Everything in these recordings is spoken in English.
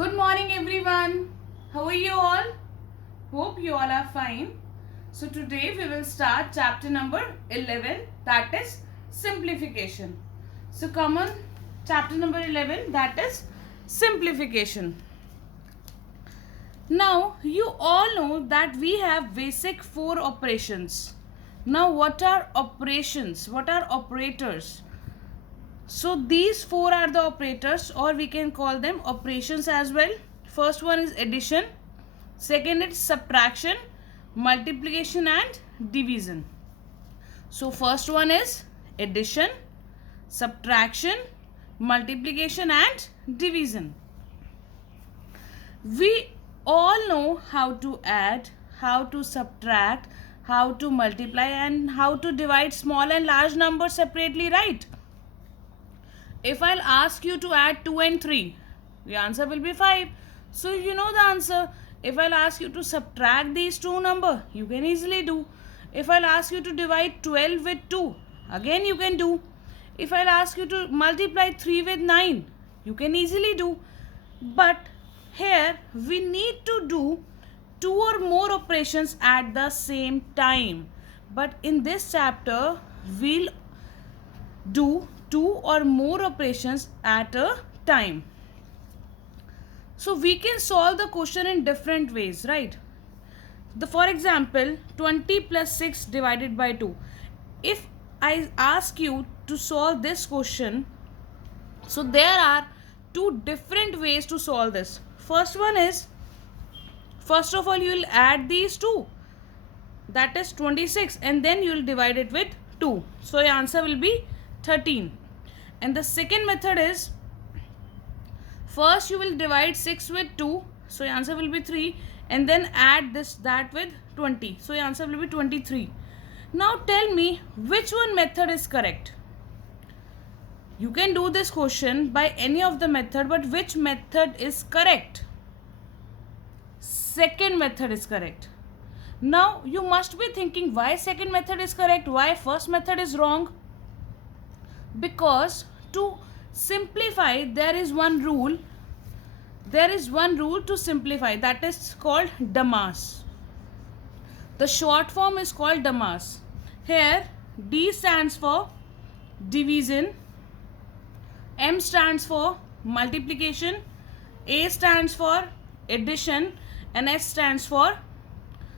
Good morning everyone. How are you all? Hope you all are fine. So today we will start chapter number 11, that is simplification. So come on, chapter number 11, that is simplification. Now you all know that we have basic 4 operations. Now what are operations? What are operators? So these 4 are the operators, or we can call them operations as well. First one is addition, second is subtraction, multiplication and division. So first one is addition, subtraction, multiplication and division. We all know how to add, how to subtract, how to multiply and how to divide small and large numbers separately, right? If I'll ask you to add 2 and 3, the answer will be 5. So you know the answer. If I'll ask you to subtract these two numbers, you can easily do. If I'll ask you to divide 12 with 2, again you can do. If I'll ask you to multiply 3 with 9, you can easily do. But here we need to do 2 or more operations at the same time. But in this chapter, we'll do 2 or more operations at a time. So we can solve the question in different ways, right? For example, 20 plus 6 divided by 2. If I ask you to solve this question, so there are 2 different ways to solve this. First one is, first of all you will add these 2, that is 26, and then you will divide it with 2. So your answer will be 13. And the second method is, first you will divide 6 with 2, so your answer will be 3, and then add that with 20, so your answer will be 23. Now tell me which one method is correct. You can do this question by any of the method, but which method is correct? Second method is correct. Now you must be thinking, why second method is correct, why first method is wrong? Because to simplify, there is one rule to simplify, that is called Damas. The short form is called Damas. Here D stands for division, M stands for multiplication, A stands for addition, and S stands for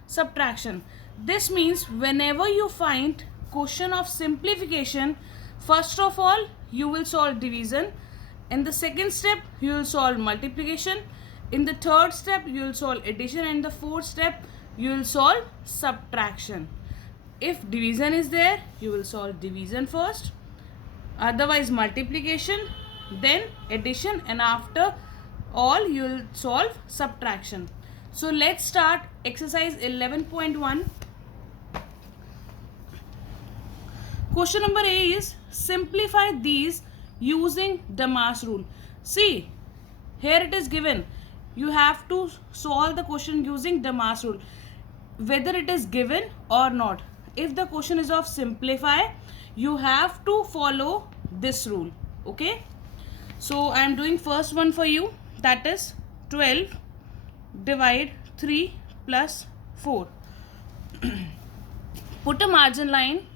subtraction. This means whenever you find question of simplification, first of all you will solve division, in the second step you will solve multiplication, in the third step you will solve addition, and in the fourth step you will solve subtraction. If division is there, you will solve division first, otherwise multiplication, then addition, and after all you will solve subtraction. So let's start exercise 11.1. Question number A is, simplify these using Damas rule. See, here it is given. You have to solve the question using Damas rule, whether it is given or not. If the question is of simplify, you have to follow this rule. Okay. So I am doing first one for you, that is 12 divide 3 plus 4. Put a margin line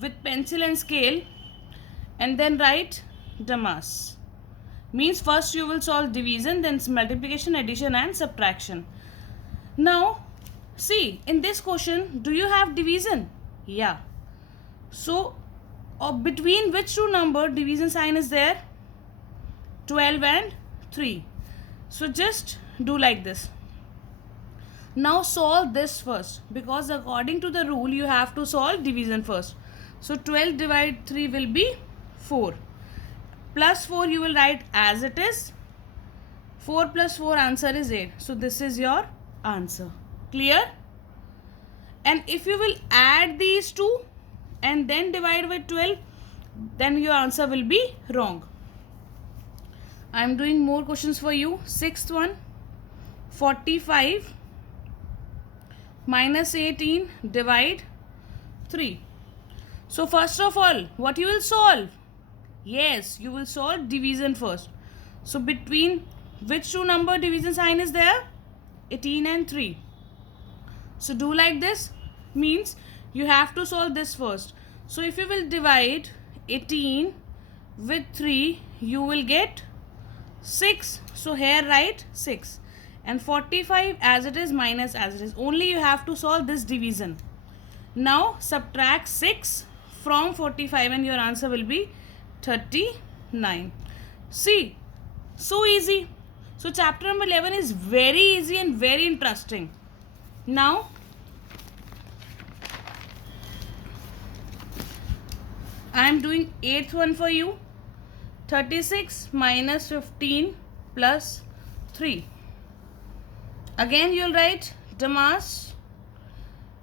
with pencil and scale and then write Damas. Means first you will solve division, then multiplication, addition and subtraction. Now see, in this question, do you have division? Yeah. So between which two number division sign is there? 12 and 3. So just do like this. Now solve this first, because according to the rule you have to solve division first. So 12 divided 3 will be 4. Plus 4 you will write as it is. 4 plus 4 answer is 8. So this is your answer. Clear? And if you will add these two and then divide with 12, then your answer will be wrong. I am doing more questions for you. Sixth one, 45 minus 18 divide 3. So first of all, what you will solve? Yes, you will solve division first. So between Which two number division sign is there? 18 and 3. So do like this, means you have to solve this first. So if you will divide 18 with 3, you will get 6. So here write 6. And 45 as it is minus as it is. Only you have to solve this division. Now subtract 6 from 45 and your answer will be 39. See, so easy. So chapter number 11 is very easy and very interesting. Now I am doing 8th one for you. 36 minus 15 plus 3. Again you will write Damas.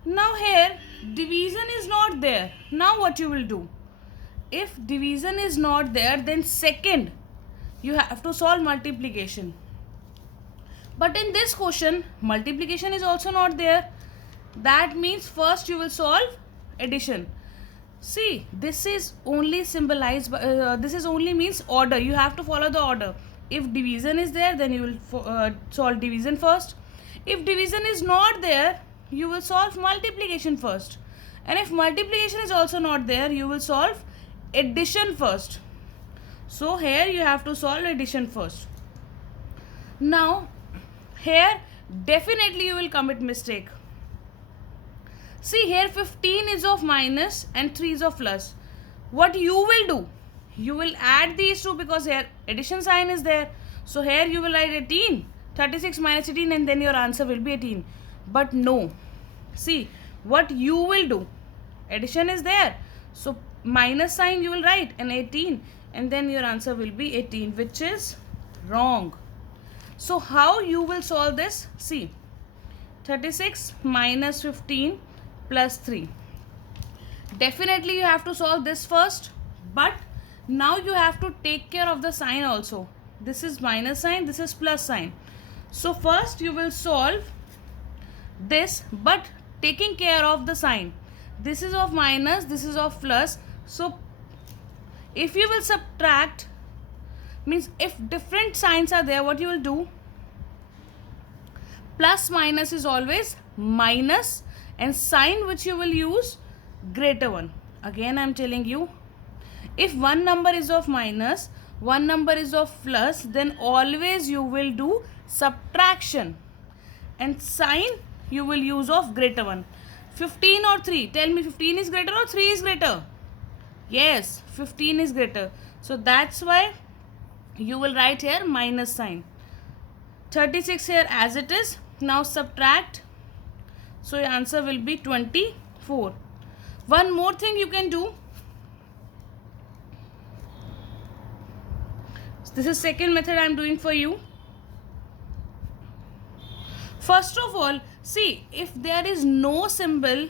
Now here division is not there. Now what you will do? If division is not there, then second you have to solve multiplication. But in this question multiplication is also not there. That means first you will solve addition. See, this is only symbolized by, this is only means order. You have to follow the order. If division is there, then you will solve division first. If division is not there, you will solve multiplication first. And if multiplication is also not there, you will solve addition first. So here you have to solve addition first. Now here definitely you will commit mistake. See, here 15 is of minus and 3 is of plus. What you will do? You will add these two because here addition sign is there. So here you will write 18. 36 minus 18 and then your answer will be 18. But no. See, what you will do? Addition is there. So minus sign you will write and 18 and then your answer will be 18, which is wrong. So how you will solve this? See, 36 minus 15 plus 3. Definitely you have to solve this first, but now you have to take care of the sign also. This is minus sign, this is plus sign. So first you will solve this, but taking care of the sign. This is of minus, this is of plus. So if you will subtract, means if different signs are there, what you will do? Plus minus is always minus, and sign which you will use, greater one. Again I am telling you, if one number is of minus, one number is of plus, then always you will do subtraction, and sign you will use of greater one. 15 or 3? Tell me, 15 is greater or 3 is greater? Yes, 15 is greater. So that's why you will write here minus sign. 36 here as it is. Now subtract. So your answer will be 24. One more thing you can do. This is second method I am doing for you. First of all, see, if there is no symbol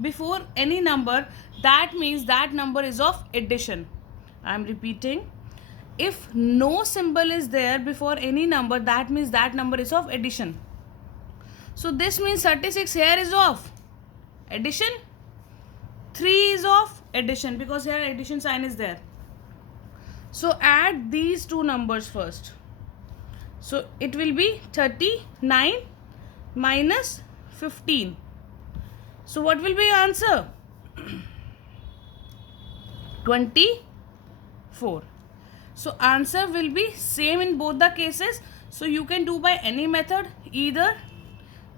before any number, that means that number is of addition. I am repeating. If no symbol is there before any number, that means that number is of addition. So this means 36 here is of addition. 3 is of addition because here addition sign is there. So add these two numbers first. So it will be 39 minus 15. So what will be your answer? 24. So answer will be same in both the cases. So you can do by any method, either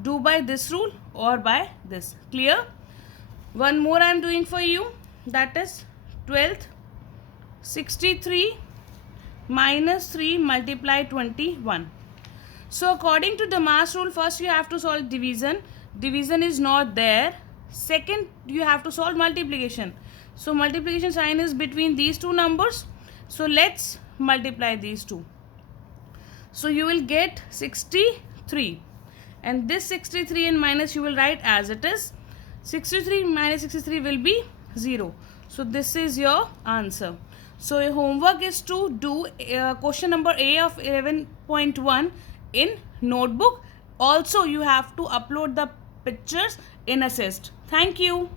do by this rule or by this. Clear? One more I am doing for you, that is 12th. 63 minus 3 multiply 21. So according to Damas rule, first you have to solve division. Division is not there. Second, you have to solve multiplication. So multiplication sign is between these two numbers. So let's multiply these two. So you will get 63. And this 63 and minus you will write as it is. 63 minus 63 will be 0. So this is your answer. So your homework is to do question number A of 11.1 in notebook. Also you have to upload the pictures in Assist. Thank you.